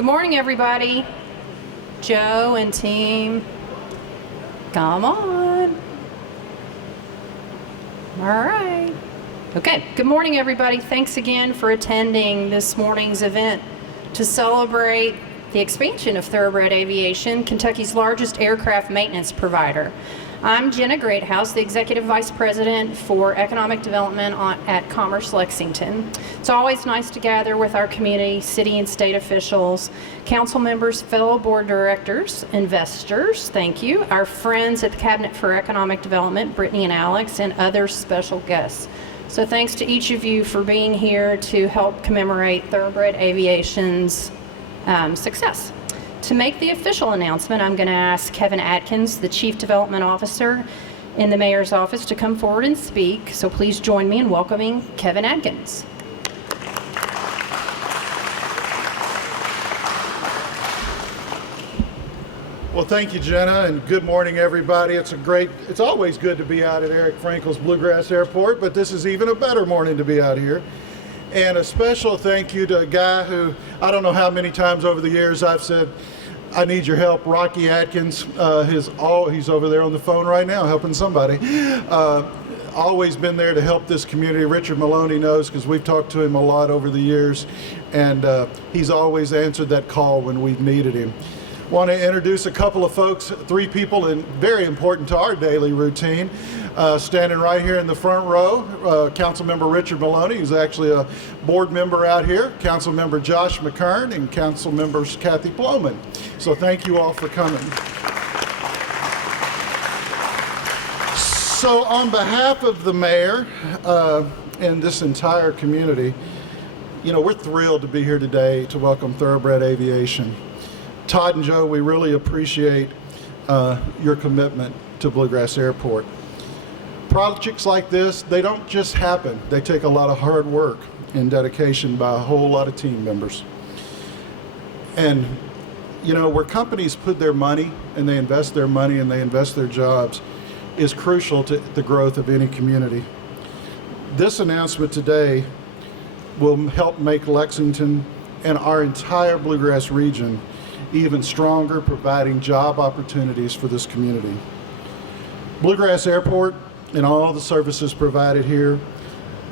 Good morning, everybody. Joe and team, come on. All right. Okay, good morning, everybody. Thanks again for attending this morning's event to celebrate the expansion of Thoroughbred Aviation, Kentucky's largest aircraft maintenance provider. I'm Jenna Greathouse, the Executive Vice President for Economic Development at Commerce Lexington. It's always nice to gather with our community, city and state officials, council members, fellow board directors, investors, thank you, our friends at the Cabinet for Economic Development, Brittany and Alex, and other special guests. So thanks to each of you for being here to help commemorate Thoroughbred Aviation's success. To make the official announcement, I'm going to ask Kevin Atkins, the Chief Development Officer in the Mayor's office, to come forward and speak. So please join me in welcoming Kevin Atkins. Well, thank you, Jenna, and good morning, everybody. It's always good to be out at Eric Frankel's Bluegrass Airport, but this is even a better morning to be out here. And a special thank you to a guy who, I don't know how many times over the years I've said, I need your help, Rocky Atkins. He's over there on the phone right now helping somebody. Always been there to help this community. Richard Maloney knows because we've talked to him a lot over the years, and he's always answered that call when we've needed him. Want to introduce a couple of folks, three people, and very important to our daily routine. Standing right here in the front row, Councilmember Richard Maloney, who's actually a board member out here, Councilmember Josh McKern, and Councilmember Kathy Ploman. So thank you all for coming. So on behalf of the mayor and this entire community, you know, we're thrilled to be here today to welcome Thoroughbred Aviation. Todd and Joe, we really appreciate your commitment to Bluegrass Airport. Projects like this, they don't just happen. They take a lot of hard work and dedication by a whole lot of team members. And, you know, where companies put their money and they invest their money and they invest their jobs is crucial to the growth of any community. This announcement today will help make Lexington and our entire Bluegrass region even stronger, providing job opportunities for this community. Bluegrass Airport and all the services provided here,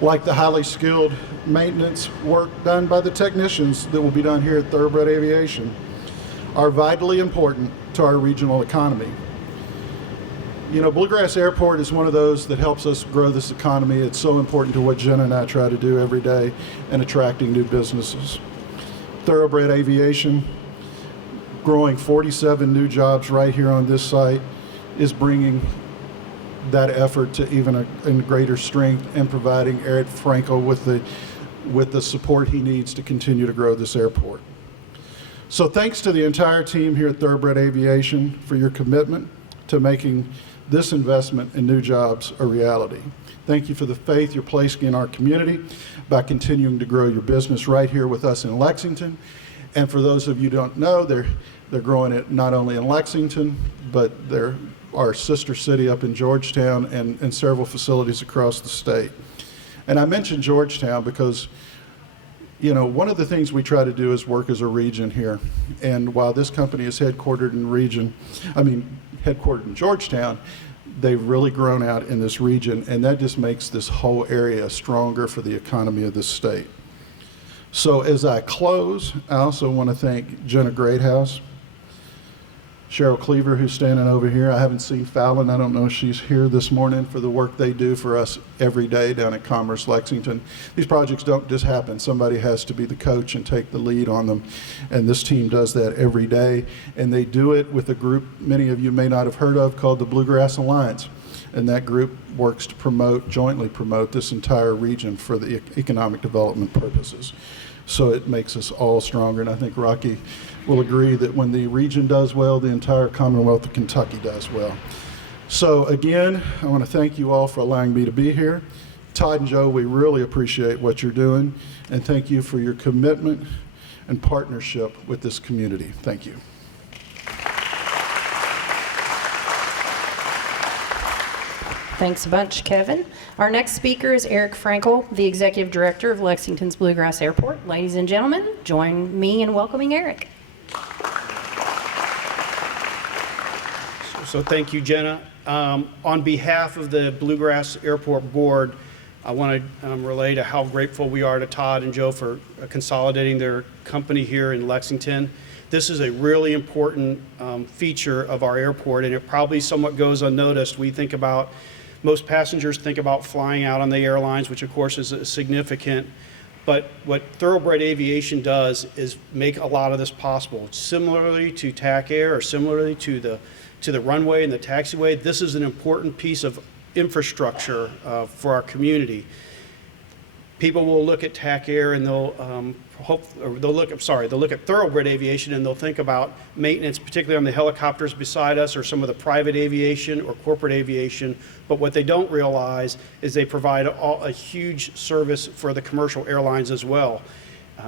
like the highly skilled maintenance work done by the technicians that will be done here at Thoroughbred Aviation, are vitally important to our regional economy. You know, Bluegrass Airport is one of those that helps us grow this economy. It's so important to what Jen and I try to do every day in attracting new businesses. Thoroughbred Aviation, growing 47 new jobs right here on this site, is bringing that effort to even a greater strength and providing Eric Frankel with the support he needs to continue to grow this airport. So thanks to the entire team here at Thoroughbred Aviation for your commitment to making this investment in new jobs a reality. Thank you for the faith you're placing in our community by continuing to grow your business right here with us in Lexington. And for those of you who don't know, they're growing it not only in Lexington, but they're our sister city up in Georgetown and several facilities across the state. And I mentioned Georgetown because, you know, one of the things we try to do is work as a region here. And while this company is headquartered in Georgetown, they've really grown out in this region, and that just makes this whole area stronger for the economy of this state. So as I close, I also want to thank Jenna Greathouse, Cheryl Cleaver, who's standing over here. I haven't seen Fallon. I don't know if she's here this morning, for the work they do for us every day down at Commerce Lexington. These projects don't just happen. Somebody has to be the coach and take the lead on them. And this team does that every day. And they do it with a group many of you may not have heard of called the Bluegrass Alliance. And that group works to jointly promote this entire region for the economic development purposes. So it makes us all stronger. And I think Rocky will agree that when the region does well, the entire Commonwealth of Kentucky does well. So again, I want to thank you all for allowing me to be here. Todd and Joe, we really appreciate what you're doing, and thank you for your commitment and partnership with this community. Thank you. Thanks a bunch, Kevin. Our next speaker is Eric Frankel, the Executive Director of Lexington's Bluegrass Airport. Ladies and gentlemen, join me in welcoming Eric. So thank you, Jenna. On behalf of the Bluegrass Airport Board, I want to relay to how grateful we are to Todd and Joe for consolidating their company here in Lexington. This is a really important feature of our airport, and it probably somewhat goes unnoticed. Most passengers think about flying out on the airlines, which of course is significant, but what Thoroughbred Aviation does is make a lot of this possible. Similarly to TAC Air, or similarly to the runway and the taxiway, this is an important piece of infrastructure for our community. People will look at TAC Air and they'll look at Thoroughbred Aviation and they'll think about maintenance, particularly on the helicopters beside us or some of the private aviation or corporate aviation. But what they don't realize is they provide a huge service for the commercial airlines as well.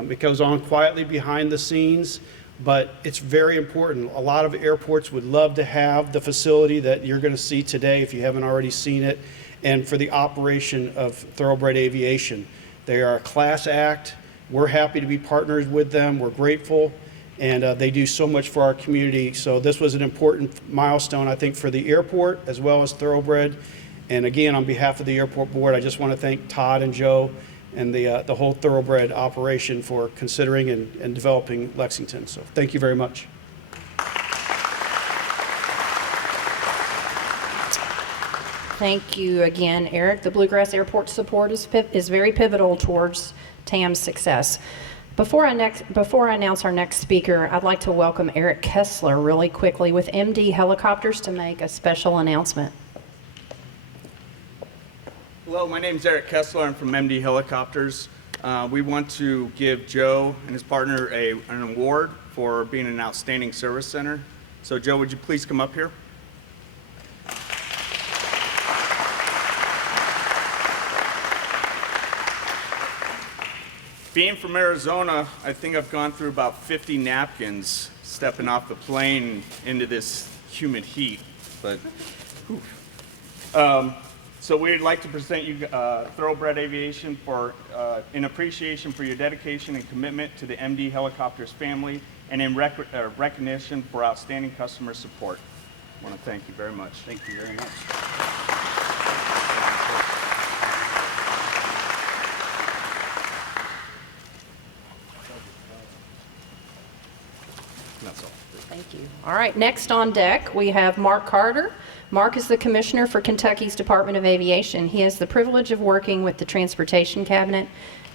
It goes on quietly behind the scenes, but it's very important. A lot of airports would love to have the facility that you're going to see today if you haven't already seen it, and for the operation of Thoroughbred Aviation. They are a class act. We're happy to be partners with them. We're grateful, and they do so much for our community. So this was an important milestone, I think, for the airport as well as Thoroughbred. And again, on behalf of the airport board, I just want to thank Todd and Joe and the whole Thoroughbred operation for considering and developing Lexington. So thank you very much. Thank you again, Eric. The Bluegrass Airport support is very pivotal towards TAM's success. Before I announce our next speaker, I'd like to welcome Eric Kessler really quickly with MD Helicopters to make a special announcement. Hello, my name is Eric Kessler. I'm from MD Helicopters. We want to give Joe and his partner an award for being an outstanding service center. So Joe, would you please come up here? Being from Arizona, I think I've gone through about 50 napkins stepping off the plane into this humid heat. But, so we'd like to present you Thoroughbred Aviation in appreciation for your dedication and commitment to the MD Helicopters family, and in recognition for outstanding customer support. I want to thank you very much. Thank you very much. That's all. Thank you. All right, next on deck, we have Mark Carter. Mark is the Commissioner for Kentucky's Department of Aviation. He has the privilege of working with the Transportation Cabinet,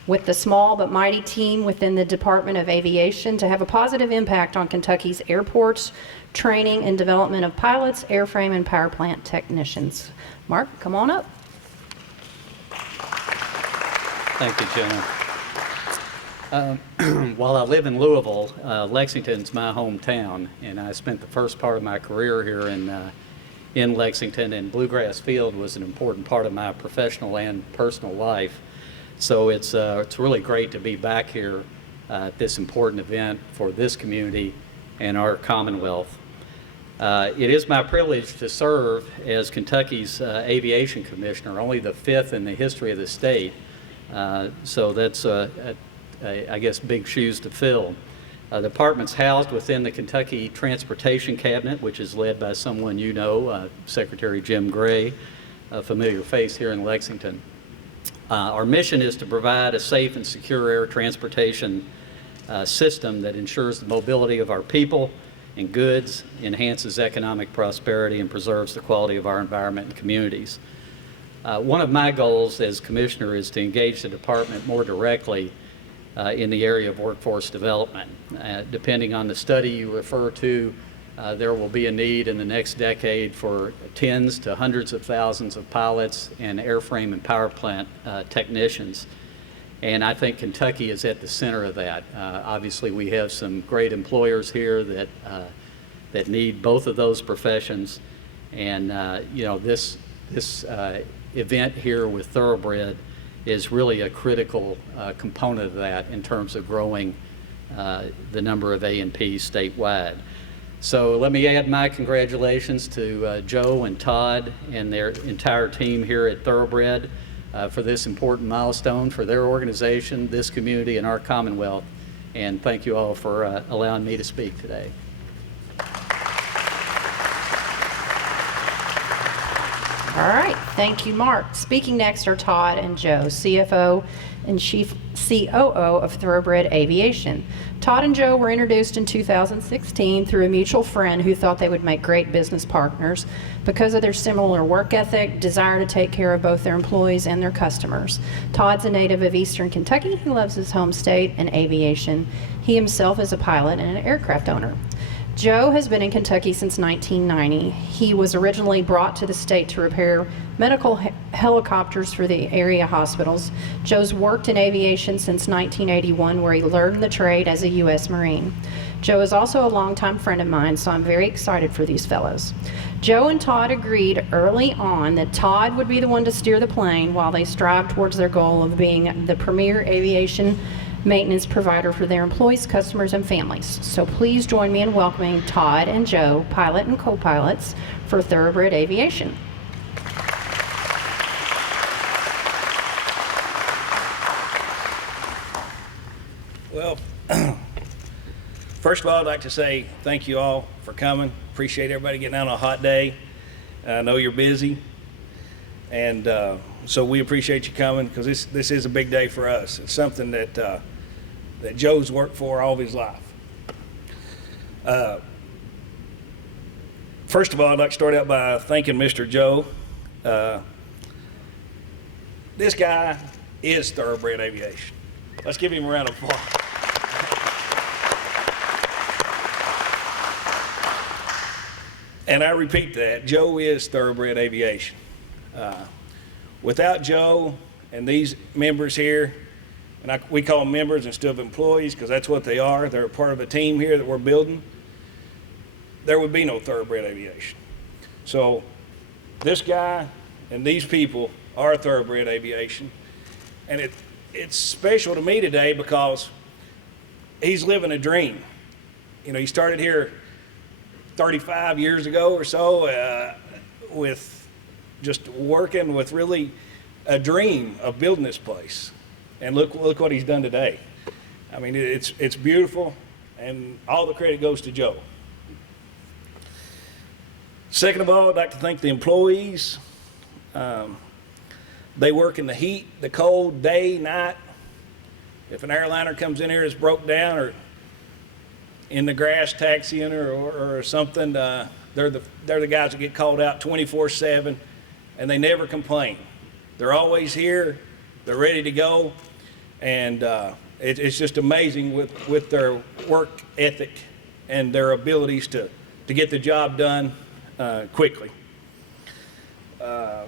with the small but mighty team within the Department of Aviation to have a positive impact on Kentucky's airports, training and development of pilots, airframe and power plant technicians. Mark, come on up. Thank you, Jenna. While I live in Louisville, Lexington's my hometown, and I spent the first part of my career here in Lexington, and Bluegrass Field was an important part of my professional and personal life. So it's really great to be back here at this important event for this community and our Commonwealth. It is my privilege to serve as Kentucky's Aviation Commissioner, only the 5th in the history of the state. So that's, I guess, big shoes to fill. The department's housed within the Kentucky Transportation Cabinet, which is led by someone you know, Secretary Jim Gray, a familiar face here in Lexington. Our mission is to provide a safe and secure air transportation system that ensures the mobility of our people and goods, enhances economic prosperity, and preserves the quality of our environment and communities. One of my goals as Commissioner is to engage the department more directly in the area of workforce development. Depending on the study you refer to, there will be a need in the next decade for tens to hundreds of thousands of pilots and airframe and power plant technicians. And I think Kentucky is at the center of that. Obviously, we have some great employers here that need both of those professions. And you know, this event here with Thoroughbred is really a critical component of that in terms of growing the number of A&Ps statewide. So let me add my congratulations to Joe and Todd and their entire team here at Thoroughbred for this important milestone for their organization, this community, and our Commonwealth. And thank you all for allowing me to speak today. All right, thank you, Mark. Speaking next are Todd and Joe, CFO and Chief COO of Thoroughbred Aviation. Todd and Joe were introduced in 2016 through a mutual friend who thought they would make great business partners because of their similar work ethic, desire to take care of both their employees and their customers. Todd's a native of Eastern Kentucky. He loves his home state and aviation. He himself is a pilot and an aircraft owner. Joe has been in Kentucky since 1990. He was originally brought to the state to repair medical helicopters for the area hospitals. Joe's worked in aviation since 1981, where he learned the trade as a U.S. Marine. Joe is also a longtime friend of mine, so I'm very excited for these fellows. Joe and Todd agreed early on that Todd would be the one to steer the plane while they strive towards their goal of being the premier aviation maintenance provider for their employees, customers, and families. So please join me in welcoming Todd and Joe, pilot and co-pilots for Thoroughbred Aviation. Well, first of all, I'd like to say thank you all for coming. Appreciate everybody getting out on a hot day. I know you're busy, and so we appreciate you coming because this is a big day for us. It's something that Joe's worked for all of his life. First of all, I'd like to start out by thanking Mr. Joe. This guy is Thoroughbred Aviation. Let's give him a round of applause. And I repeat that, Joe is Thoroughbred Aviation. Without Joe and these members here, and we call them members instead of employees because that's what they are. They're a part of a team here that we're building. There would be no Thoroughbred Aviation. So this guy and these people are Thoroughbred Aviation. And it's special to me today because he's living a dream. You know, he started here 35 years ago or so with just working with really a dream of building this place. And look what he's done today. I mean, it's beautiful, and all the credit goes to Joe. Second of all, I'd like to thank the employees. They work in the heat, the cold, day, night. If an airliner comes in here that's broke down or in the grass taxiing or something, they're the guys that get called out 24/7, and they never complain. They're always here. They're ready to go, and it's just amazing with their work ethic and their abilities to get the job done quickly. I'd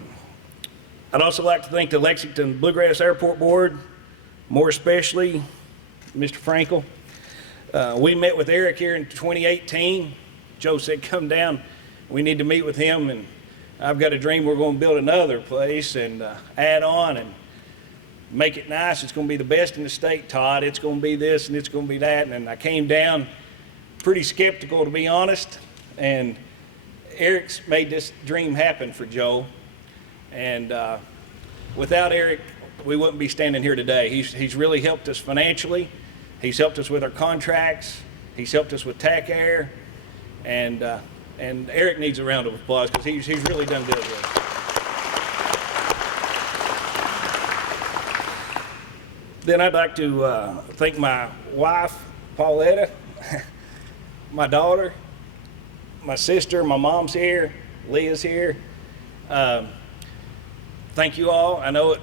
also like to thank the Lexington Bluegrass Airport Board, more especially Mr. Frankel. We met with Eric here in 2018. Joe said, come down, we need to meet with him, and I've got a dream we're going to build another place and add on and make it nice. It's going to be the best in the state, Todd. It's going to be this and it's going to be that. And I came down pretty skeptical, to be honest. And Eric's made this dream happen for Joe. And without Eric, we wouldn't be standing here today. He's really helped us financially. He's helped us with our contracts. He's helped us with TAC Air. And Eric needs a round of applause because he's really done good with it. Then I'd like to thank my wife, Pauletta, my daughter, my sister, my mom's here, Leah's here. Thank you all. I know it,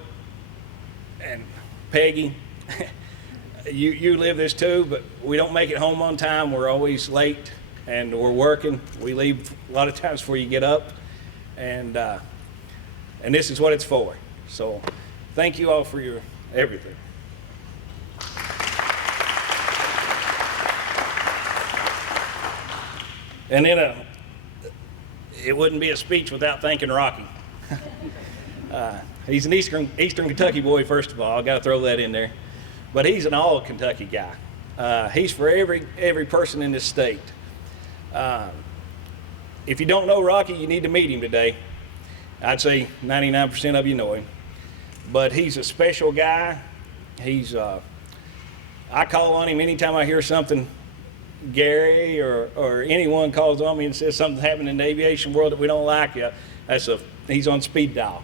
and Peggy, you live this too, but we don't make it home on time. We're always late, and we're working. We leave a lot of times before you get up, and this is what it's for. So thank you all for your everything. And then it wouldn't be a speech without thanking Rocky. He's an Eastern Kentucky boy, first of all. I got to throw that in there. But he's an all Kentucky guy. He's for every person in this state. If you don't know Rocky, you need to meet him today. I'd say 99% of you know him. But he's a special guy. I call on him anytime I hear something. Gary or anyone calls on me and says something's happening in the aviation world that we don't like, He's on speed dial.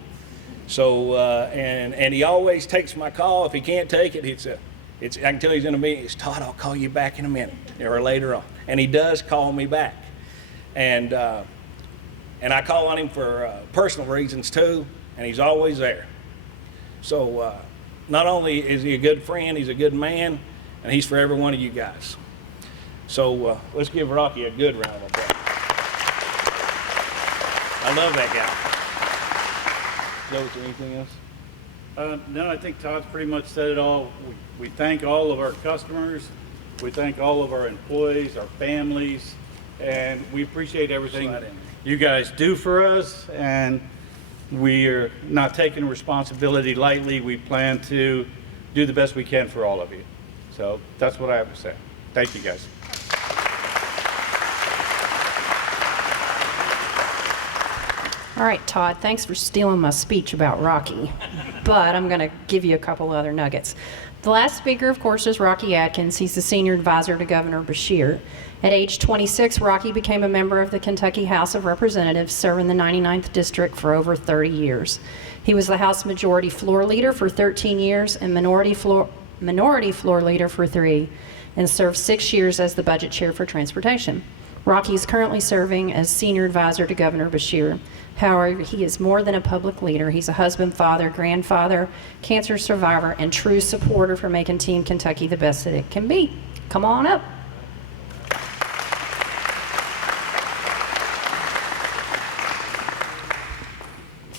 So, and he always takes my call. If he can't take it, I can tell he's in a meeting. It's Todd, I'll call you back in a minute or later on. And he does call me back. And I call on him for personal reasons too, and he's always there. So not only is he a good friend, he's a good man, and he's for every one of you guys. So let's give Rocky a good round of applause. I love that guy. Joe, is there anything else? No, I think Todd's pretty much said it all. We thank all of our customers. We thank all of our employees, our families, and we appreciate everything Slide in. you guys do for us. And we are not taking responsibility lightly. We plan to do the best we can for all of you. So that's what I have to say. Thank you, guys. All right, Todd, thanks for stealing my speech about Rocky, but I'm going to give you a couple other nuggets. The last speaker, of course, is Rocky Adkins. He's the senior advisor to Governor Beshear. At age 26, Rocky became a member of the Kentucky House of Representatives, serving the 99th District for over 30 years. He was the House Majority Floor Leader for 13 years and Minority Floor Leader for 3, and served 6 years as the Budget Chair for Transportation. Rocky is currently serving as senior advisor to Governor Beshear. However, he is more than a public leader. He's a husband, father, grandfather, cancer survivor, and true supporter for making Team Kentucky the best that it can be. Come on up.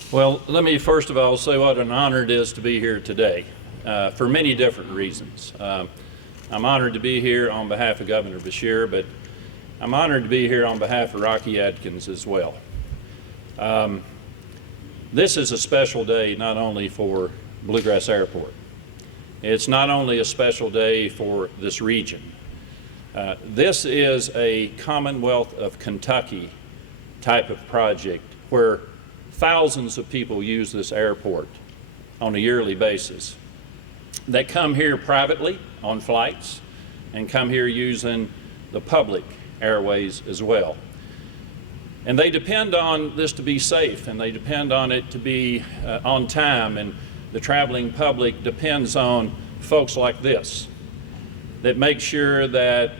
Well, let me first of all say what an honor it is to be here today, for many different reasons. I'm honored to be here on behalf of Governor Beshear, but I'm honored to be here on behalf of Rocky Adkins as well. This is a special day not only for Bluegrass Airport. It's not only a special day for this region. This is a Commonwealth of Kentucky type of project where thousands of people use this airport on a yearly basis. They come here privately on flights and come here using the public airways as well. And they depend on this to be safe, and they depend on it to be on time, and the traveling public depends on folks like this that make sure that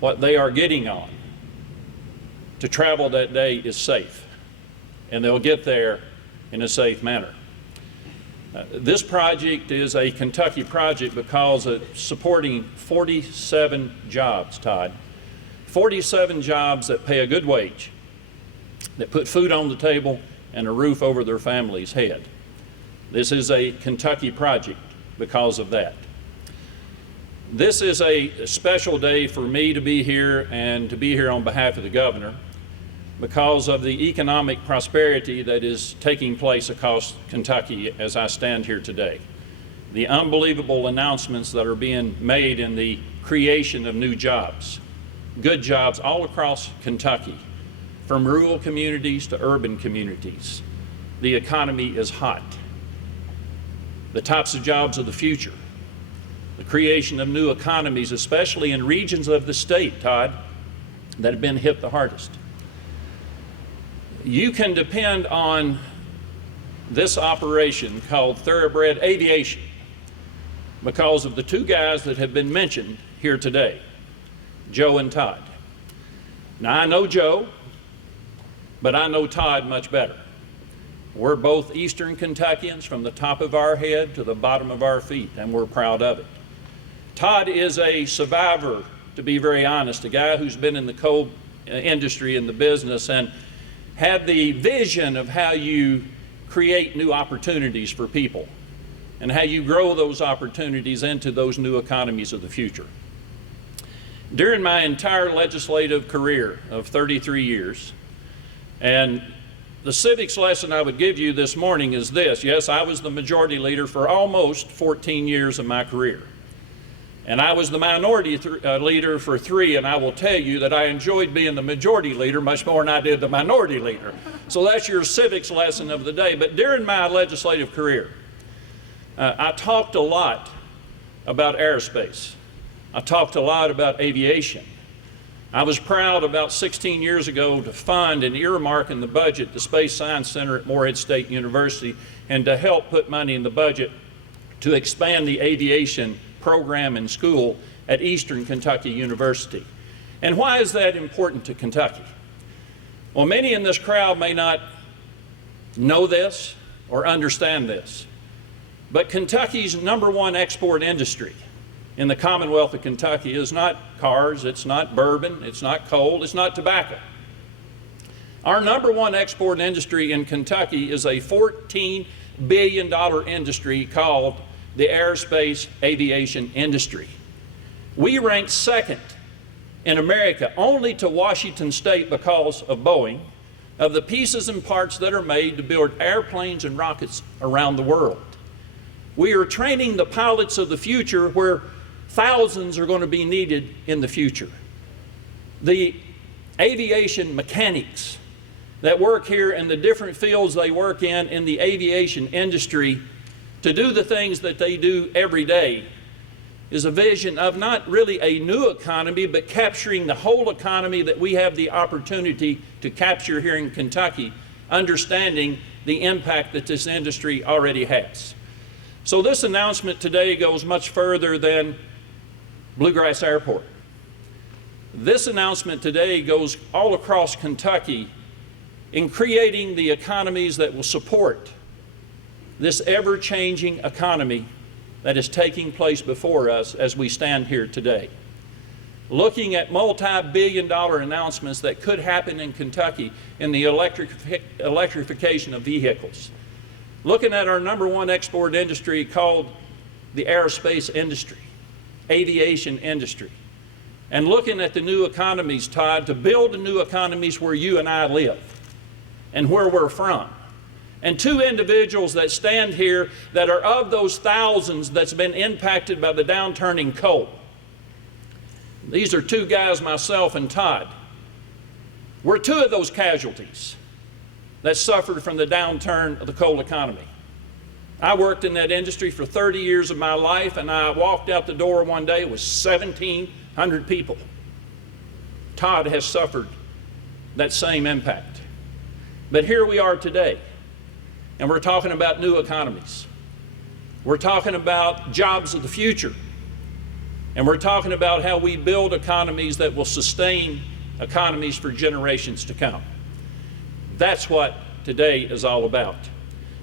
what they are getting on to travel that day is safe, and they'll get there in a safe manner. This project is a Kentucky project because it's supporting 47 jobs, Todd. 47 jobs that pay a good wage, that put food on the table and a roof over their family's head. This is a Kentucky project because of that. This is a special day for me to be here and to be here on behalf of the governor because of the economic prosperity that is taking place across Kentucky as I stand here today. The unbelievable announcements that are being made in the creation of new jobs, good jobs all across Kentucky, from rural communities to urban communities. The economy is hot. The types of jobs of the future, the creation of new economies, especially in regions of the state, Todd, that have been hit the hardest. You can depend on this operation called Thoroughbred Aviation because of the two guys that have been mentioned here today, Joe and Todd. Now, I know Joe, but I know Todd much better. We're both Eastern Kentuckians from the top of our head to the bottom of our feet, and we're proud of it. Todd is a survivor, to be very honest, a guy who's been in the coal industry, in the business, and had the vision of how you create new opportunities for people and how you grow those opportunities into those new economies of the future. During my entire legislative career of 33 years, and the civics lesson I would give you this morning is this. Yes, I was the majority leader for almost 14 years of my career. And I was the minority leader for 3, and I will tell you that I enjoyed being the majority leader much more than I did the minority leader. So that's your civics lesson of the day. But during my legislative career, I talked a lot about aerospace. I talked a lot about aviation. I was proud about 16 years ago to fund and earmark in the budget the Space Science Center at Morehead State University and to help put money in the budget to expand the aviation program and school at Eastern Kentucky University. And why is that important to Kentucky? Well, many in this crowd may not know this or understand this, but Kentucky's #1 export industry in the Commonwealth of Kentucky is not cars, it's not bourbon, it's not coal, it's not tobacco. Our #1 export industry in Kentucky is a $14 billion industry called the aerospace aviation industry. We rank second in America, only to Washington State because of Boeing, of the pieces and parts that are made to build airplanes and rockets around the world. We are training the pilots of the future where thousands are going to be needed in the future. The aviation mechanics that work here in the different fields they work in the aviation industry to do the things that they do every day is a vision of not really a new economy, but capturing the whole economy that we have the opportunity to capture here in Kentucky, understanding the impact that this industry already has. So this announcement today goes much further than Bluegrass Airport. This announcement today goes all across Kentucky in creating the economies that will support this ever-changing economy that is taking place before us as we stand here today. Looking at multi-billion-dollar announcements that could happen in Kentucky in the electrification of vehicles. Looking at our #1 export industry called the aerospace industry, aviation industry. And looking at the new economies, Todd, to build the new economies where you and I live and where we're from. And two individuals that stand here that are of those thousands that's been impacted by the downturn in coal. These are two guys, myself and Todd. We're two of those casualties that suffered from the downturn of the coal economy. I worked in that industry for 30 years of my life, and I walked out the door one day with 1,700 people. Todd has suffered that same impact. But here we are today. And we're talking about new economies. We're talking about jobs of the future. And we're talking about how we build economies that will sustain economies for generations to come. That's what today is all about.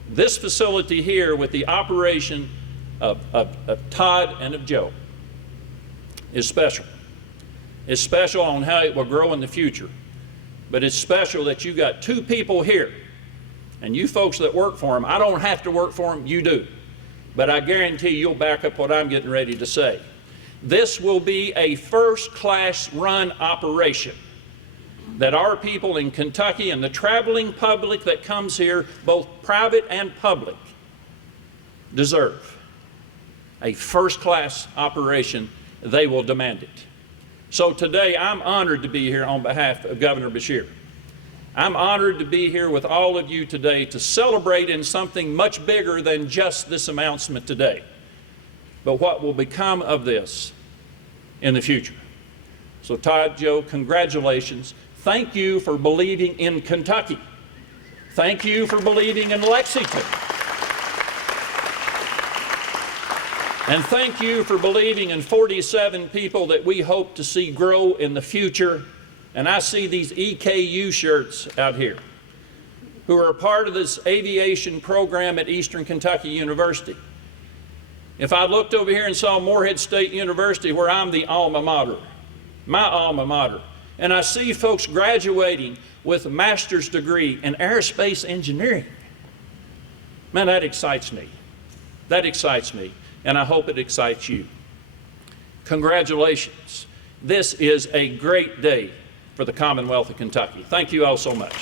This facility here with the operation of Todd and of Joe is special. It's special on how it will grow in the future. But it's special that you got two people here. And you folks that work for them, I don't have to work for them, you do. But I guarantee you'll back up what I'm getting ready to say. This will be a first-class run operation that our people in Kentucky and the traveling public that comes here, both private and public, deserve. A first-class operation, they will demand it. So today I'm honored to be here on behalf of Governor Beshear. I'm honored to be here with all of you today to celebrate in something much bigger than just this announcement today, but what will become of this in the future. So Todd, Joe, congratulations. Thank you for believing in Kentucky. Thank you for believing in Lexington. And thank you for believing in 47 people that we hope to see grow in the future. And I see these EKU shirts out here who are a part of this aviation program at Eastern Kentucky University. If I looked over here and saw Morehead State University, where I'm the alma mater, my alma mater, and I see folks graduating with a master's degree in aerospace engineering, man, that excites me. That excites me, and I hope it excites you. Congratulations. This is a great day for the Commonwealth of Kentucky. Thank you all so much.